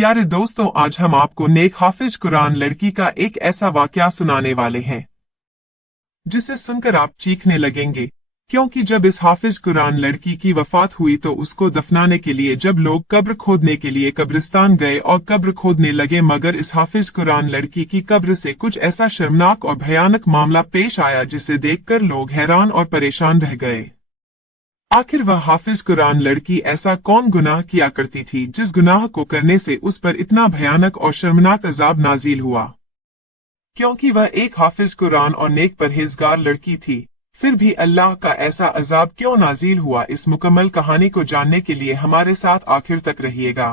प्यारे दोस्तों, आज हम आपको नेक हाफिज कुरान लड़की का एक ऐसा वाकया सुनाने वाले हैं जिसे सुनकर आप चीखने लगेंगे, क्योंकि जब इस हाफिज कुरान लड़की की वफात हुई तो उसको दफनाने के लिए जब लोग कब्र खोदने के लिए कब्रिस्तान गए और कब्र खोदने लगे, मगर इस हाफिज कुरान लड़की की कब्र से कुछ ऐसा शर्मनाक और भयानक मामला पेश आया जिसे देखकर लोग हैरान और परेशान रह गए। आखिर वह हाफिज कुरान लड़की ऐसा कौन गुनाह किया करती थी जिस गुनाह को करने से उस पर इतना भयानक और शर्मनाक अजाब नाजिल हुआ? क्योंकि वह एक हाफिज कुरान और नेक परहेजगार लड़की थी, फिर भी अल्लाह का ऐसा अजाब क्यों नाजिल हुआ? इस मुकम्मल कहानी को जानने के लिए हमारे साथ आखिर तक रहिएगा,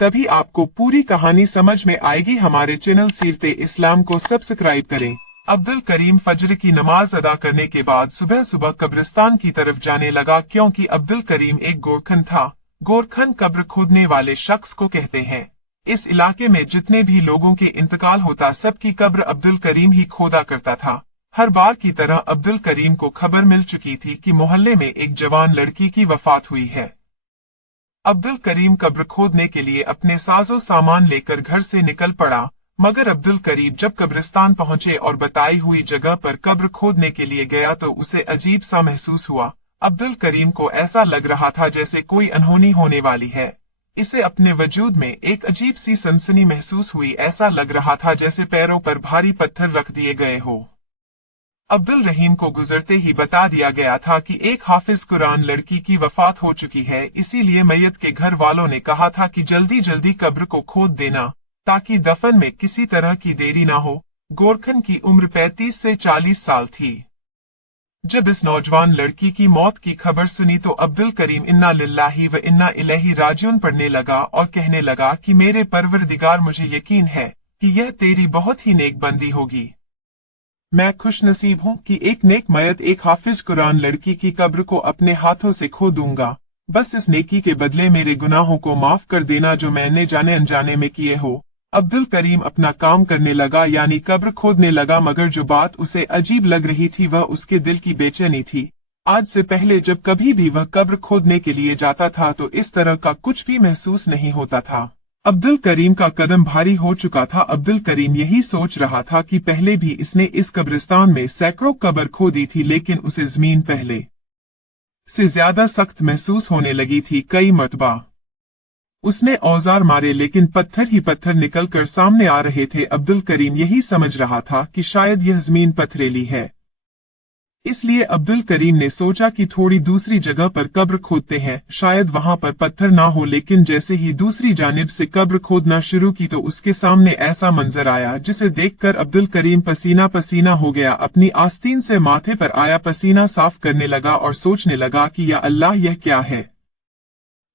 तभी आपको पूरी कहानी समझ में आएगी। हमारे चैनल सीरते इस्लाम को सब्सक्राइब करें। अब्दुल करीम फजर की नमाज अदा करने के बाद सुबह सुबह कब्रिस्तान की तरफ जाने लगा, क्योंकि अब्दुल करीम एक गोरखन था। गोरखन कब्र खोदने वाले शख्स को कहते हैं। इस इलाके में जितने भी लोगों के इंतकाल होता सबकी कब्र अब्दुल करीम ही खोदा करता था। हर बार की तरह अब्दुल करीम को खबर मिल चुकी थी कि मोहल्ले में एक जवान लड़की की वफात हुई है। अब्दुल करीम कब्र खोदने के लिए अपने साजो सामान लेकर घर से निकल पड़ा, मगर अब्दुल करीम जब कब्रिस्तान पहुंचे और बताई हुई जगह पर कब्र खोदने के लिए गया तो उसे अजीब सा महसूस हुआ। अब्दुल करीम को ऐसा लग रहा था जैसे कोई अनहोनी होने वाली है। इसे अपने वजूद में एक अजीब सी सनसनी महसूस हुई। ऐसा लग रहा था जैसे पैरों पर भारी पत्थर रख दिए गए हो। अब्दुल रहीम को गुजरते ही बता दिया गया था कि एक हाफिज कुरान लड़की की वफात हो चुकी है, इसीलिए मैयत के घर वालों ने कहा था कि जल्दी जल्दी कब्र को खोद देना ताकि दफन में किसी तरह की देरी ना हो। गोरखन की उम्र 35 से 40 साल थी। जब इस नौजवान लड़की की मौत की खबर सुनी तो अब्दुल करीम इन्ना लिल्लाही व इन्ना इलैहि राजिऊन पढ़ने लगा और कहने लगा कि मेरे परवरदिगार, मुझे यकीन है कि यह तेरी बहुत ही नेक बंदी होगी। मैं खुश नसीब हूँ कि एक नेक मैयत एक हाफिज कुरान लड़की की कब्र को अपने हाथों से खो दूंगा। बस इस नेकी के बदले मेरे गुनाहों को माफ कर देना जो मैंने जाने अनजाने में किए हो। अब्दुल करीम अपना काम करने लगा, यानी कब्र खोदने लगा, मगर जो बात उसे अजीब लग रही थी वह उसके दिल की बेचैनी थी। आज से पहले जब कभी भी वह कब्र खोदने के लिए जाता था तो इस तरह का कुछ भी महसूस नहीं होता था। अब्दुल करीम का कदम भारी हो चुका था। अब्दुल करीम यही सोच रहा था कि पहले भी इसने इस कब्रिस्तान में सैकड़ों कब्र खोदी थी, लेकिन उसे जमीन पहले से ज्यादा सख्त महसूस होने लगी थी। कई मरतबा उसने औजार मारे, लेकिन पत्थर ही पत्थर निकलकर सामने आ रहे थे। अब्दुल करीम यही समझ रहा था कि शायद यह जमीन पथरीली है, इसलिए अब्दुल करीम ने सोचा कि थोड़ी दूसरी जगह पर कब्र खोदते हैं, शायद वहां पर पत्थर ना हो। लेकिन जैसे ही दूसरी जानिब से कब्र खोदना शुरू की तो उसके सामने ऐसा मंजर आया जिसे देखकर अब्दुल करीम पसीना पसीना हो गया। अपनी आस्तीन से माथे पर आया पसीना साफ करने लगा और सोचने लगा कि या अल्लाह, यह क्या है?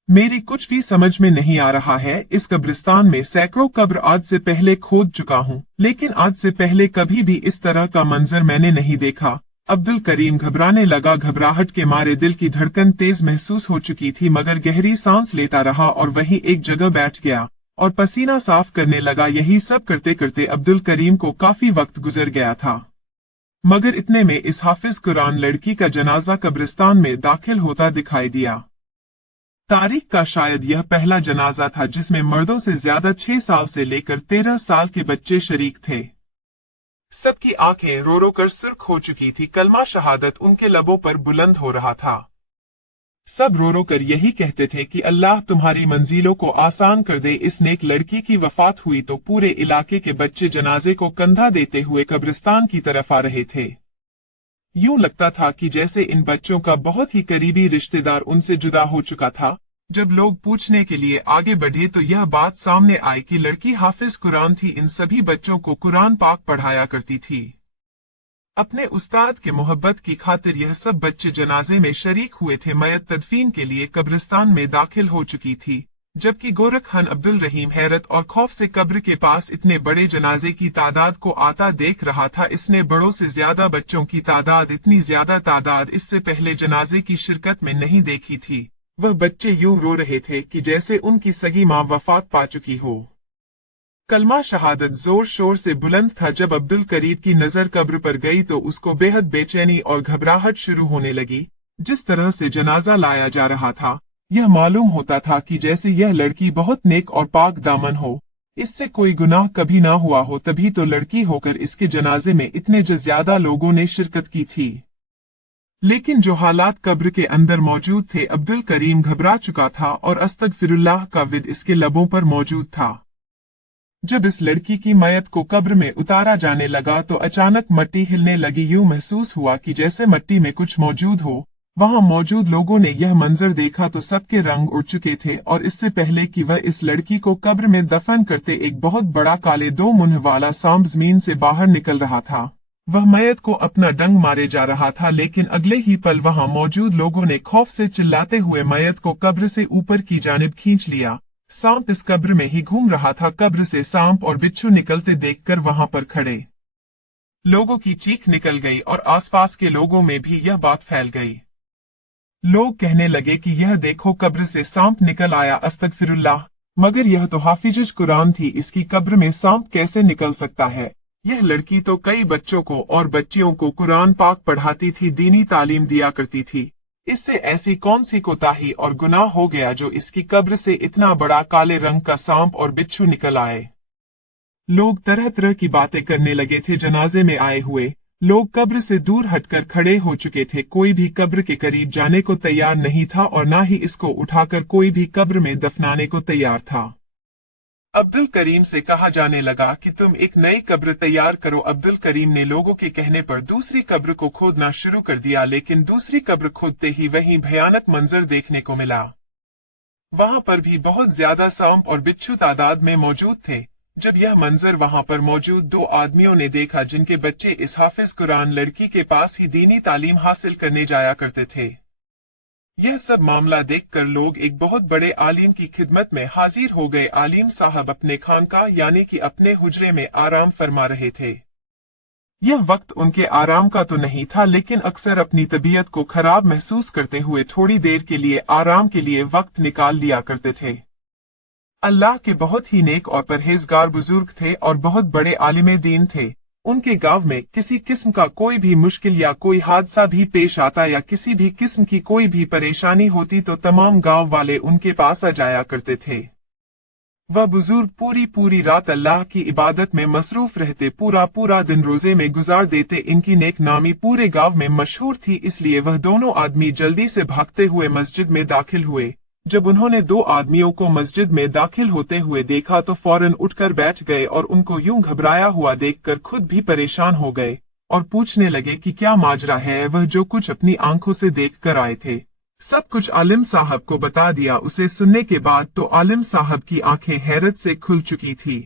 मेरी कुछ भी समझ में नहीं आ रहा है। इस कब्रिस्तान में सैकड़ों कब्र आज से पहले खोद चुका हूँ, लेकिन आज से पहले कभी भी इस तरह का मंजर मैंने नहीं देखा। अब्दुल करीम घबराने लगा। घबराहट के मारे दिल की धड़कन तेज महसूस हो चुकी थी, मगर गहरी सांस लेता रहा और वहीं एक जगह बैठ गया और पसीना साफ करने लगा। यही सब करते करते अब्दुल करीम को काफी वक्त गुजर गया था, मगर इतने में इस हाफिज कुरान लड़की का जनाजा कब्रिस्तान में दाखिल होता दिखाई दिया। तारीख का शायद यह पहला जनाजा था जिसमें मर्दों से ज्यादा 6 साल से लेकर 13 साल के बच्चे शरीक थे। सबकी आंखें रो रो कर सुर्ख हो चुकी थी। कलमा शहादत उनके लबों पर बुलंद हो रहा था। सब रो रो कर यही कहते थे कि अल्लाह तुम्हारी मंजिलों को आसान कर दे। इस नेक लड़की की वफात हुई तो पूरे इलाके के बच्चे जनाजे को कंधा देते हुए कब्रिस्तान की तरफ आ रहे थे। यूं लगता था कि जैसे इन बच्चों का बहुत ही करीबी रिश्तेदार उनसे जुदा हो चुका था। जब लोग पूछने के लिए आगे बढ़े तो यह बात सामने आई कि लड़की हाफिज कुरान थी। इन सभी बच्चों को कुरान पाक पढ़ाया करती थी। अपने उस्ताद के मोहब्बत की खातिर यह सब बच्चे जनाजे में शरीक हुए थे। मैयत तदफीन के लिए कब्रिस्तान में दाखिल हो चुकी थी, जबकि गोरखन अब्दुल रहीम हैरत और खौफ से कब्र के पास इतने बड़े जनाजे की तादाद को आता देख रहा था। इसने बड़ों से ज्यादा बच्चों की तादाद, इतनी ज्यादा तादाद इससे पहले जनाजे की शिरकत में नहीं देखी थी। वह बच्चे यूं रो रहे थे कि जैसे उनकी सगी मां वफात पा चुकी हो। कलमा शहादत जोर शोर से बुलंद था। जब अब्दुल करीम की नजर कब्र पर गई तो उसको बेहद बेचैनी और घबराहट शुरू होने लगी। जिस तरह से जनाजा लाया जा रहा था यह मालूम होता था कि जैसे यह लड़की बहुत नेक और पाक दामन हो, इससे कोई गुनाह कभी ना हुआ हो, तभी तो लड़की होकर इसके जनाजे में इतने ज्यादा लोगों ने शिरकत की थी। लेकिन जो हालात कब्र के अंदर मौजूद थे, अब्दुल करीम घबरा चुका था और अस्तगफिरुल्लाह का विद इसके लबों पर मौजूद था। जब इस लड़की की मयत को कब्र में उतारा जाने लगा तो अचानक मिट्टी हिलने लगी। यूं महसूस हुआ कि जैसे मिट्टी में कुछ मौजूद हो। वहां मौजूद लोगों ने यह मंजर देखा तो सबके रंग उड़ चुके थे, और इससे पहले कि वह इस लड़की को कब्र में दफन करते, एक बहुत बड़ा काले दो मुंह वाला सांप जमीन से बाहर निकल रहा था। वह मयत को अपना डंग मारे जा रहा था, लेकिन अगले ही पल वहां मौजूद लोगों ने खौफ से चिल्लाते हुए मयत को कब्र से ऊपर की जानिब खींच लिया। सांप इस कब्र में ही घूम रहा था। कब्र से सांप और बिच्छू निकलते देखकर वहां पर खड़े लोगों की चीख निकल गई और आसपास के लोगों में भी यह बात फैल गई। लोग कहने लगे कि यह देखो, कब्र से सांप निकल आया, अस्तगफिरुल्लाह। मगर यह तो हाफिजुल कुरान थी, इसकी कब्र में सांप कैसे निकल सकता है? यह लड़की तो कई बच्चों को और बच्चियों को कुरान पाक पढ़ाती थी, दीनी तालीम दिया करती थी। इससे ऐसी कौन सी कोताही और गुनाह हो गया जो इसकी कब्र से इतना बड़ा काले रंग का सांप और बिच्छू निकल आए? लोग तरह तरह की बातें करने लगे थे। जनाजे में आए हुए लोग कब्र से दूर हटकर खड़े हो चुके थे। कोई भी कब्र के करीब जाने को तैयार नहीं था और ना ही इसको उठाकर कोई भी कब्र में दफनाने को तैयार था। अब्दुल करीम से कहा जाने लगा कि तुम एक नई कब्र तैयार करो। अब्दुल करीम ने लोगों के कहने पर दूसरी कब्र को खोदना शुरू कर दिया, लेकिन दूसरी कब्र खोदते ही वहीं भयानक मंजर देखने को मिला। वहां पर भी बहुत ज्यादा सांप और बिच्छू तादाद में मौजूद थे। जब यह मंजर वहां पर मौजूद दो आदमियों ने देखा जिनके बच्चे इस हाफिज कुरान लड़की के पास ही दीनी तालीम हासिल करने जाया करते थे, यह सब मामला देखकर लोग एक बहुत बड़े आलिम की खिदमत में हाजिर हो गए। आलिम साहब अपने खानका यानी कि अपने हुजरे में आराम फरमा रहे थे। यह वक्त उनके आराम का तो नहीं था, लेकिन अक्सर अपनी तबीयत को खराब महसूस करते हुए थोड़ी देर के लिए आराम के लिए वक्त निकाल लिया करते थे। अल्लाह के बहुत ही नेक और परहेजगार बुजुर्ग थे और बहुत बड़े आलिम दीन थे। उनके गांव में किसी किस्म का कोई भी मुश्किल या कोई हादसा भी पेश आता या किसी भी किस्म की कोई भी परेशानी होती तो तमाम गांव वाले उनके पास आ जाया करते थे। वह बुजुर्ग पूरी रात अल्लाह की इबादत में मसरूफ रहते, पूरा दिन रोजे में गुजार देते। इनकी नेक नामी पूरे गांव में मशहूर थी, इसलिए वह दोनों आदमी जल्दी से भागते हुए मस्जिद में दाखिल हुए। जब उन्होंने दो आदमियों को मस्जिद में दाखिल होते हुए देखा तो फौरन उठकर बैठ गए और उनको यूं घबराया हुआ देखकर खुद भी परेशान हो गए और पूछने लगे कि क्या माजरा है। वह जो कुछ अपनी आंखों से देख कर आए थे सब कुछ आलिम साहब को बता दिया। उसे सुनने के बाद तो आलिम साहब की आंखें हैरत से खुल चुकी थी।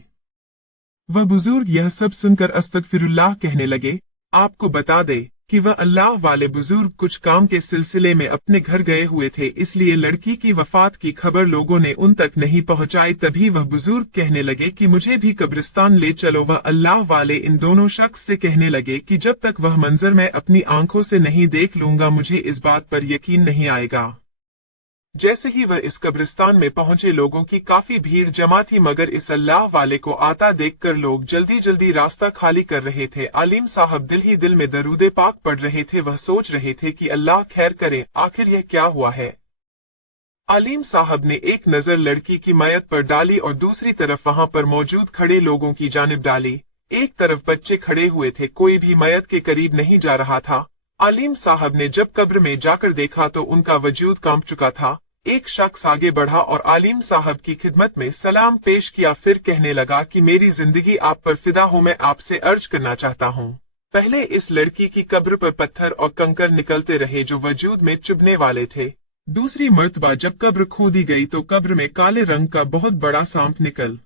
वह बुजुर्ग यह सब सुनकर अस्तगफिरुल्लाह कहने लगे। आपको बता दे कि वह अल्लाह वाले बुजुर्ग कुछ काम के सिलसिले में अपने घर गए हुए थे, इसलिए लड़की की वफात की खबर लोगों ने उन तक नहीं पहुंचाई। तभी वह बुजुर्ग कहने लगे कि मुझे भी कब्रिस्तान ले चलो। वह अल्लाह वाले इन दोनों शख्स से कहने लगे कि जब तक वह मंजर मैं अपनी आंखों से नहीं देख लूंगा मुझे इस बात पर यकीन नहीं आएगा। जैसे ही वह इस कब्रिस्तान में पहुंचे लोगों की काफी भीड़ जमा थी, मगर इस अल्लाह वाले को आता देखकर लोग जल्दी रास्ता खाली कर रहे थे। आलिम साहब दिल ही दिल में दरूदे पाक पढ़ रहे थे। वह सोच रहे थे कि अल्लाह खैर करे, आखिर यह क्या हुआ है। आलिम साहब ने एक नजर लड़की की मयत पर डाली और दूसरी तरफ वहां पर मौजूद खड़े लोगों की जानिब डाली। एक तरफ बच्चे खड़े हुए थे, कोई भी मयत के करीब नहीं जा रहा था। आलिम साहब ने जब कब्र में जाकर देखा तो उनका वजूद कांप चुका था। एक शख्स आगे बढ़ा और आलिम साहब की खिदमत में सलाम पेश किया, फिर कहने लगा कि मेरी जिंदगी आप पर फिदा हो, मैं आपसे अर्ज करना चाहता हूँ। पहले इस लड़की की कब्र पर पत्थर और कंकर निकलते रहे जो वजूद में चुभने वाले थे। दूसरी मर्तबा जब कब्र खोदी गई तो कब्र में काले रंग का बहुत बड़ा सांप निकल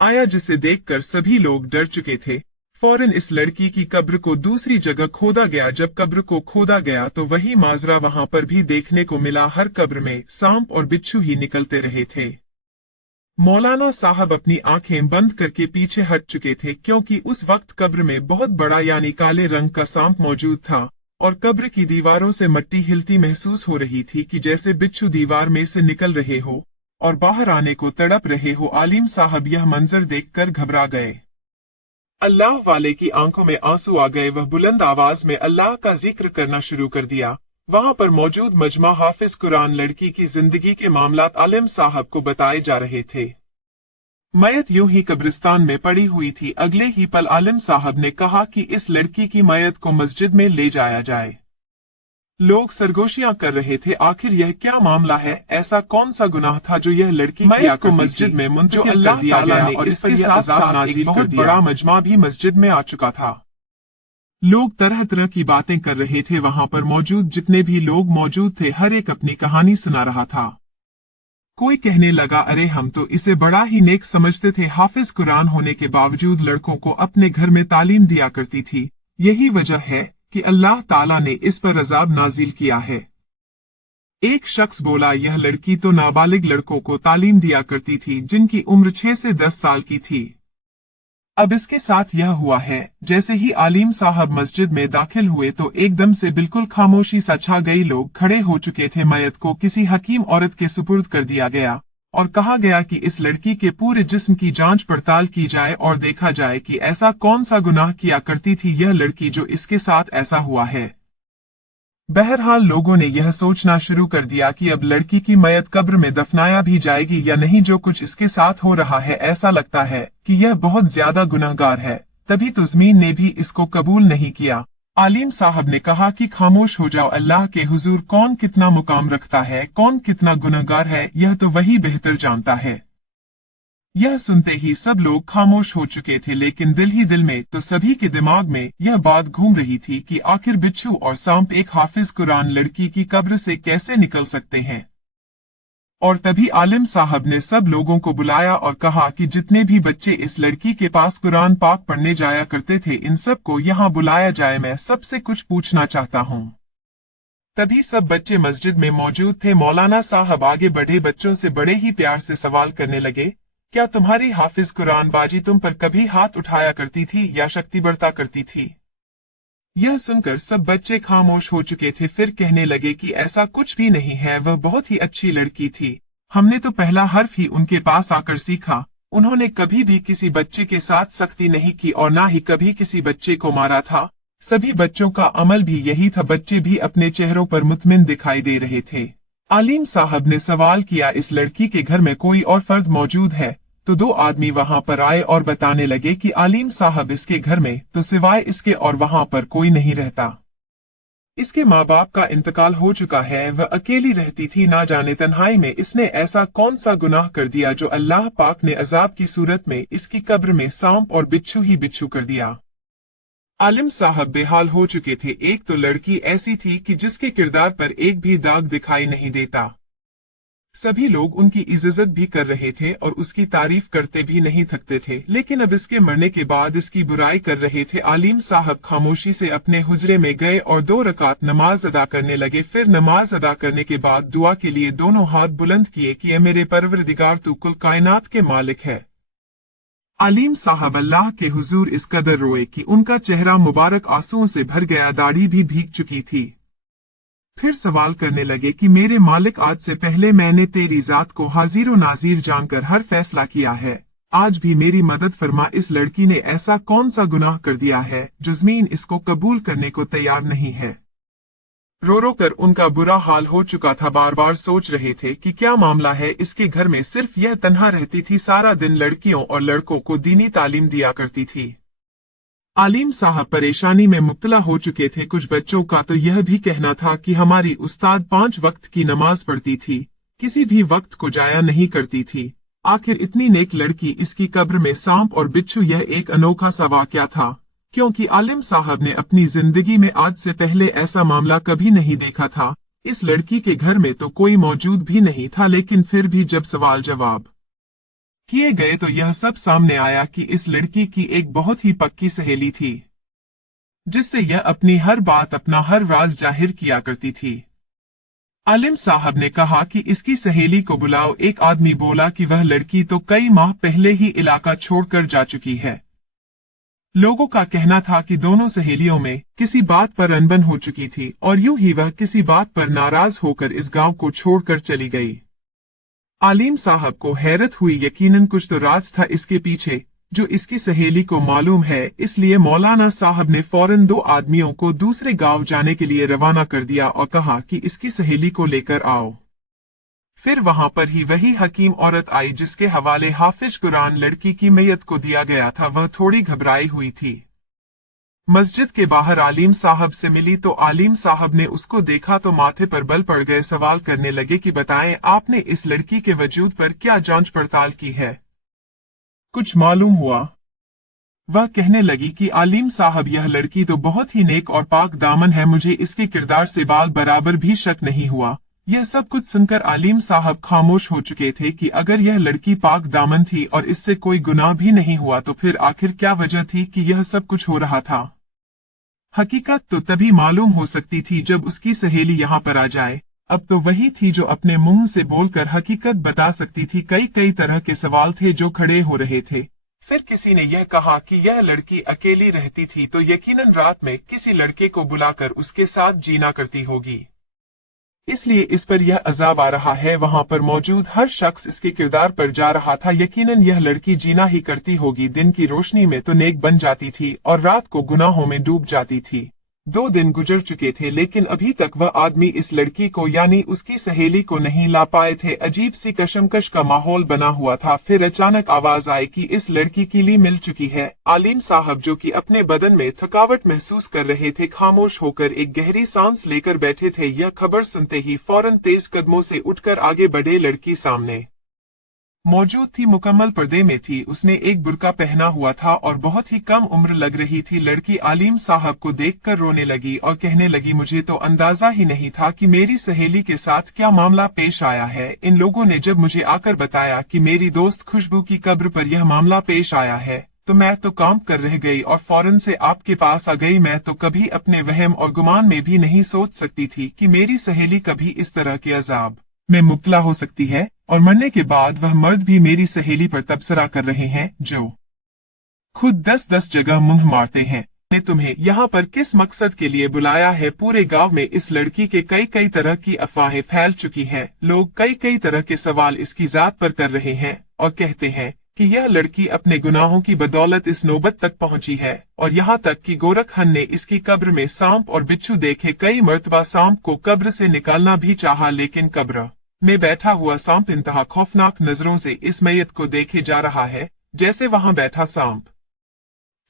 आया, जिसे देखकर सभी लोग डर चुके थे। फौरन इस लड़की की कब्र को दूसरी जगह खोदा गया। जब कब्र को खोदा गया तो वही माजरा वहां पर भी देखने को मिला। हर कब्र में सांप और बिच्छू ही निकलते रहे थे। मौलाना साहब अपनी आंखें बंद करके पीछे हट चुके थे, क्योंकि उस वक्त कब्र में बहुत बड़ा यानी काले रंग का सांप मौजूद था और कब्र की दीवारों से मिट्टी हिलती महसूस हो रही थी कि जैसे बिच्छू दीवार में से निकल रहे हो और बाहर आने को तड़प रहे हो। आलिम साहब यह मंजर देखकर घबरा गए। अल्लाह वाले की आंखों में आंसू आ गए। वह बुलंद आवाज में अल्लाह का जिक्र करना शुरू कर दिया। वहां पर मौजूद मजमा हाफिज कुरान लड़की की जिंदगी के मामलात आलिम साहब को बताए जा रहे थे। मैयत यूं ही कब्रिस्तान में पड़ी हुई थी। अगले ही पल आलिम साहब ने कहा कि इस लड़की की मैयत को मस्जिद में ले जाया जाए। लोग सरगोशियां कर रहे थे, आखिर यह क्या मामला है, ऐसा कौन सा गुनाह था जो यह लड़की मैयत को मस्जिद में मुंतकिल कर दिया गया और इसके साथ साथ एक बहुत बड़ा मजमा भी मस्जिद में आ चुका था। लोग तरह तरह की बातें कर रहे थे। वहां पर मौजूद जितने भी लोग मौजूद थे, हर एक अपनी कहानी सुना रहा था। कोई कहने लगा, अरे हम तो इसे बड़ा ही नेक समझते थे, हाफिज कुरान होने के बावजूद लड़कों को अपने घर में तालीम दिया करती थी। यही वजह है कि अल्लाह ताला ने इस पर अजाब नाजिल किया है। एक शख्स बोला, यह लड़की तो नाबालिग लड़कों को तालीम दिया करती थी जिनकी उम्र 6 से 10 साल की थी। अब इसके साथ यह हुआ है, जैसे ही आलिम साहब मस्जिद में दाखिल हुए तो एकदम से बिल्कुल खामोशी सा छा गई। लोग खड़े हो चुके थे। मैयत को किसी हकीम औरत के सुपुर्द कर दिया गया और कहा गया कि इस लड़की के पूरे जिस्म की जांच पड़ताल की जाए और देखा जाए कि ऐसा कौन सा गुनाह किया करती थी यह लड़की जो इसके साथ ऐसा हुआ है। बहरहाल लोगों ने यह सोचना शुरू कर दिया कि अब लड़की की मैयत कब्र में दफनाया भी जाएगी या नहीं। जो कुछ इसके साथ हो रहा है, ऐसा लगता है कि यह बहुत ज्यादा गुनहगार है। तभी तो ज़मीन ने भी इसको कबूल नहीं किया। आलिम साहब ने कहा कि खामोश हो जाओ, अल्लाह के हुजूर कौन कितना मुकाम रखता है, कौन कितना गुनहगार है, यह तो वही बेहतर जानता है। यह सुनते ही सब लोग खामोश हो चुके थे, लेकिन दिल ही दिल में तो सभी के दिमाग में यह बात घूम रही थी कि आखिर बिच्छू और सांप एक हाफिज कुरान लड़की की कब्र से कैसे निकल सकते हैं। और तभी आलिम साहब ने सब लोगों को बुलाया और कहा कि जितने भी बच्चे इस लड़की के पास कुरान पाक पढ़ने जाया करते थे, इन सब को यहाँ बुलाया जाए, मैं सबसे कुछ पूछना चाहता हूँ। तभी सब बच्चे मस्जिद में मौजूद थे। मौलाना साहब आगे बढ़े, बच्चों से बड़े ही प्यार से सवाल करने लगे, क्या तुम्हारी हाफिज कुरान बाजी तुम पर कभी हाथ उठाया करती थी या शक्ति बरता करती थी? यह सुनकर सब बच्चे खामोश हो चुके थे। फिर कहने लगे कि ऐसा कुछ भी नहीं है, वह बहुत ही अच्छी लड़की थी। हमने तो पहला हर्फ ही उनके पास आकर सीखा। उन्होंने कभी भी किसी बच्चे के साथ सख्ती नहीं की और ना ही कभी किसी बच्चे को मारा था। सभी बच्चों का अमल भी यही था। बच्चे भी अपने चेहरों पर मुतमिन दिखाई दे रहे थे। आलिम साहब ने सवाल किया, इस लड़की के घर में कोई और फर्द मौजूद है? तो 2 आदमी वहां पर आए और बताने लगे कि आलिम साहब इसके घर में तो सिवाय इसके और वहां पर कोई नहीं रहता। इसके माँ बाप का इंतकाल हो चुका है, वह अकेली रहती थी। ना जाने तन्हाई में इसने ऐसा कौन सा गुनाह कर दिया जो अल्लाह पाक ने अजाब की सूरत में इसकी कब्र में सांप और बिच्छू ही बिच्छू कर दिया। आलिम साहब बेहाल हो चुके थे। एक तो लड़की ऐसी थी कि जिसके किरदार पर एक भी दाग दिखाई नहीं देता। सभी लोग उनकी इज्जत भी कर रहे थे और उसकी तारीफ करते भी नहीं थकते थे, लेकिन अब इसके मरने के बाद इसकी बुराई कर रहे थे। आलिम साहब खामोशी से अपने हुजरे में गए और 2 रकात नमाज अदा करने लगे। फिर नमाज अदा करने के बाद दुआ के लिए दोनों हाथ बुलंद किए कि मेरे परवरदिगार, तू कुल कायनात के मालिक है। आलिम साहब अल्लाह के हुजूर इस कदर रोए कि उनका चेहरा मुबारक आंसुओं से भर गया, दाढ़ी भी भीग चुकी थी। फिर सवाल करने लगे कि मेरे मालिक, आज से पहले मैंने तेरी जात को हाजिर व नाजीर जानकर हर फैसला किया है। आज भी मेरी मदद फरमा। इस लड़की ने ऐसा कौन सा गुनाह कर दिया है जो ज़मीन इसको कबूल करने को तैयार नहीं है। रो रो कर उनका बुरा हाल हो चुका था। बार बार सोच रहे थे कि क्या मामला है। इसके घर में सिर्फ यह तन्हा रहती थी, सारा दिन लड़कियों और लड़कों को दीनी तालीम दिया करती थी। आलिम साहब परेशानी में मुब्तला हो चुके थे। कुछ बच्चों का तो यह भी कहना था कि हमारी उस्ताद 5 वक्त की नमाज पढ़ती थी, किसी भी वक्त को जाया नहीं करती थी। आखिर इतनी नेक लड़की, इसकी कब्र में सांप और बिच्छू, यह एक अनोखा सा वाकया था, क्योंकि आलिम साहब ने अपनी जिंदगी में आज से पहले ऐसा मामला कभी नहीं देखा था। इस लड़की के घर में तो कोई मौजूद भी नहीं था, लेकिन फिर भी जब सवाल जवाब किए गए तो यह सब सामने आया कि इस लड़की की एक बहुत ही पक्की सहेली थी, जिससे यह अपनी हर बात, अपना हर राज जाहिर किया करती थी। आलिम साहब ने कहा कि इसकी सहेली को बुलाओ। एक आदमी बोला कि वह लड़की तो कई माह पहले ही इलाका छोड़कर जा चुकी है। लोगों का कहना था कि दोनों सहेलियों में किसी बात पर अनबन हो चुकी थी और यूं ही वह किसी बात पर नाराज होकर इस गांव को छोड़कर चली गई। आलिम साहब को हैरत हुई, यकीनन कुछ तो राज था इसके पीछे। जो इसकी सहेली को मालूम है, इसलिए मौलाना साहब ने फौरन 2 आदमियों को दूसरे गांव जाने के लिए रवाना कर दिया और कहा कि इसकी सहेली को लेकर आओ। फिर वहां पर ही वही हकीम औरत आई जिसके हवाले हाफिज कुरान लड़की की मैयत को दिया गया था। वह थोड़ी घबराई हुई थी। मस्जिद के बाहर आलिम साहब से मिली तो आलिम साहब ने उसको देखा तो माथे पर बल पड़ गए। सवाल करने लगे कि बताएं, आपने इस लड़की के वजूद पर क्या जांच पड़ताल की है? कुछ मालूम हुआ? वह कहने लगी कि आलिम साहब, यह लड़की तो बहुत ही नेक और पाक दामन है। मुझे इसके किरदार से बाल बराबर भी शक नहीं हुआ। यह सब कुछ सुनकर आलिम साहब खामोश हो चुके थे कि अगर यह लड़की पाक दामन थी और इससे कोई गुनाह भी नहीं हुआ तो फिर आखिर क्या वजह थी कि यह सब कुछ हो रहा था। हकीकत तो तभी मालूम हो सकती थी जब उसकी सहेली यहाँ पर आ जाए। अब तो वही थी जो अपने मुंह से बोलकर हकीकत बता सकती थी। कई कई तरह के सवाल थे जो खड़े हो रहे थे। फिर किसी ने यह कहा कि यह लड़की अकेली रहती थी तो यकीनन रात में किसी लड़के को बुलाकर उसके साथ जीना करती होगी, इसलिए इस पर यह अजाब आ रहा है। वहां पर मौजूद हर शख्स इसके किरदार पर जा रहा था। यकीनन यह लड़की जीना ही करती होगी। दिन की रोशनी में तो नेक बन जाती थी और रात को गुनाहों में डूब जाती थी। 2 दिन गुजर चुके थे लेकिन अभी तक वह आदमी इस लड़की को यानी उसकी सहेली को नहीं ला पाए थे। अजीब सी कशमकश का माहौल बना हुआ था। फिर अचानक आवाज आई कि इस लड़की की ली मिल चुकी है। आलिम साहब, जो कि अपने बदन में थकावट महसूस कर रहे थे, खामोश होकर एक गहरी सांस लेकर बैठे थे। यह खबर सुनते ही फौरन तेज कदमों से उठकर आगे बढ़े। लड़की सामने मौजूद थी, मुकम्मल पर्दे में थी। उसने एक बुर्का पहना हुआ था और बहुत ही कम उम्र लग रही थी। लड़की आलिम साहब को देखकर रोने लगी और कहने लगी, मुझे तो अंदाजा ही नहीं था कि मेरी सहेली के साथ क्या मामला पेश आया है। इन लोगों ने जब मुझे आकर बताया कि मेरी दोस्त खुशबू की कब्र पर यह मामला पेश आया है तो मैं तो कांप कर रह गई और फौरन से आपके पास आ गई। मैं तो कभी अपने वहम और गुमान में भी नहीं सोच सकती थी कि मेरी सहेली कभी इस तरह के अजाब में मुब्तला हो सकती है और मरने के बाद वह मर्द भी मेरी सहेली पर तबसरा कर रहे हैं जो खुद 10-10 जगह मुंह मारते हैं। ने तुम्हें यहाँ पर किस मकसद के लिए बुलाया है? पूरे गांव में इस लड़की के कई कई तरह की अफवाहें फैल चुकी हैं। लोग कई कई तरह के सवाल इसकी जात पर कर रहे हैं और कहते हैं कि यह लड़की अपने गुनाहों की बदौलत इस नौबत तक पहुंची है और यहाँ तक कि गोरखहन ने इसकी कब्र में सांप और बिच्छू देखे। कई मर्तबा सांप को कब्र से निकालना भी चाहा लेकिन कब्र में बैठा हुआ सांप इंतहा खौफनाक नजरों से इस मैयत को देखे जा रहा है जैसे वहां बैठा सांप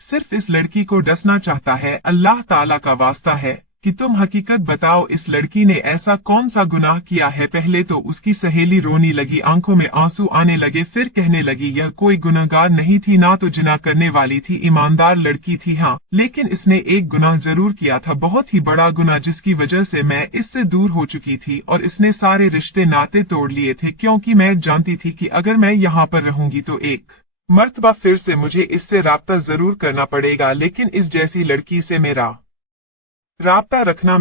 सिर्फ इस लड़की को डसना चाहता है। अल्लाह ताला का वास्ता है कि तुम हकीकत बताओ, इस लड़की ने ऐसा कौन सा गुनाह किया है? पहले तो उसकी सहेली रोने लगी, आंखों में आंसू आने लगे। फिर कहने लगी यह कोई गुनहगार नहीं थी, ना तो जिना करने वाली थी, ईमानदार लड़की थी। हाँ, लेकिन इसने एक गुनाह जरूर किया था, बहुत ही बड़ा गुनाह, जिसकी वजह से मैं इससे दूर हो चुकी थी और इसने सारे रिश्ते नाते तोड़ लिए थे, क्योंकि मैं जानती थी कि अगर मैं यहाँ पर रहूंगी तो एक मर्तबा फिर से मुझे इससे राब्ता जरूर करना पड़ेगा। लेकिन इस जैसी लड़की से मेरा राब्ता रखना